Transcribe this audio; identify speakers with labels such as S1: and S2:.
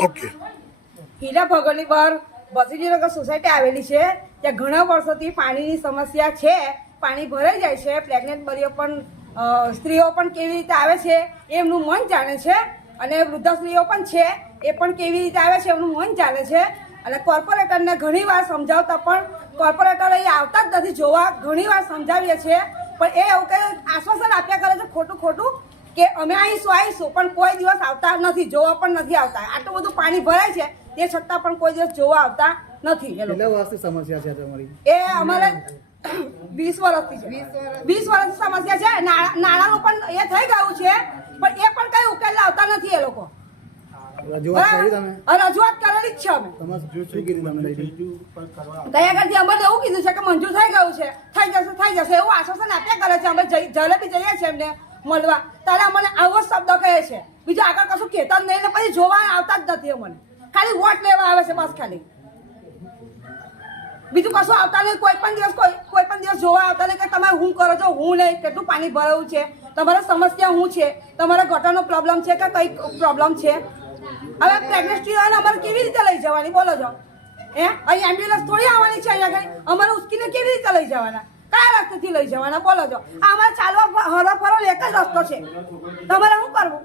S1: Okay
S2: હીરા પર બહાર બસુજીનગર society આવેલી છે, ત્યાં ઘણા વર્ષોથી પાણીની સમસ્યા છે, પાણી ભરાઈ જાય છે પ્રેગ્નેન્ટ બરીઓ પણ સ્ત્રીઓ પણ કેવી રીતે આવે છે એમનું મન જાણે છે, અને વૃદ્ધ સ્ત્રીઓ પણ છે એ પણ કેવી રીતે આવે છે એમનું મન જાણે છે, અને કોર્પોરેટરને ઘણી વાર સમજાવતા પણ, કોર્પોરેટર અહીં આવતા જ નથી જોવા, ઘણી વાર સમજાવીએ છીએ, પણ એ એવું કે આશ્વાસન આપ્યા કરે છે ખોટું ખોટું કે અમે આવીશું આવીશું પણ કોઈ દિવસ આવતા નથી જોવા પણ નથી આવતા. આટલું બધું પાણી ભરાય છે તે છતાં પણ કોઈ દિવસ જોવા આવતા નથી એ લોકો.
S3: કેટલા વર્ષથી સમસ્યા છે તમારી?
S2: એ અમારે વીસ વર્ષથી છે. વીસ વર્ષની સમસ્યા છે. નાણાં- નાણાંનું પણ એ થઈ ગયું છે પણ એ પણ કઈ ઉકેલ લાવતા નથી એ લોકો.
S3: રજૂઆત કરી તમે?
S2: બરાબર? રજૂઆત કરેલી જ છે અમે.
S3: તમે શું કીધું તમે લઈ
S2: ગયા આગળથી અમારે એવું કીધું છે કે મંજૂર થઈ ગયું છે. થઈ જશે થઈ જશે એવું આશ્વાસન આપ્યા કરે છે. અમે જઈ- જ્યારે જઈએ છીએ એમને. મળવા. ત્યારે અમને આવો શબ્દ કહે છે. બીજું આગળ કશું કહેતા જ નહીં ને પછી જોવા આવતા જ નથી મને. ખાલી વોટ લેવા આવે છે બસ ખાલી. બીજું કશું આવતા નહીં. કોઈ પણ દિવસ કોઈ કોઈ પણ દિવસ જોવા આવતા નહીં કે તમે હું કરો છો, હું નહીં, કેટલું પાણી ભરાયું છે, તમારા સમસ્યા શું છે, તમારા ગટરનો પ્રોબ્લેમ છે કે કઈ પ્રોબ્લેમ છે? હવે પ્રેગ્નન્સી હોય અમારે કેવી રીતે લઈ જવાની? બોલો છો. હે? અહીં એમ્બ્યુલન્સ થોડી આવવાની છે અહીંયા આગળ? અમારે ઉચકીને કેવી રીતે લઈ જવાના? કયા રસ્તેથી લઈ જવાના, બોલો છો આમાં ચાલવા હરો ફરો એક જ રસ્તો છે. તમારે શું કરવું?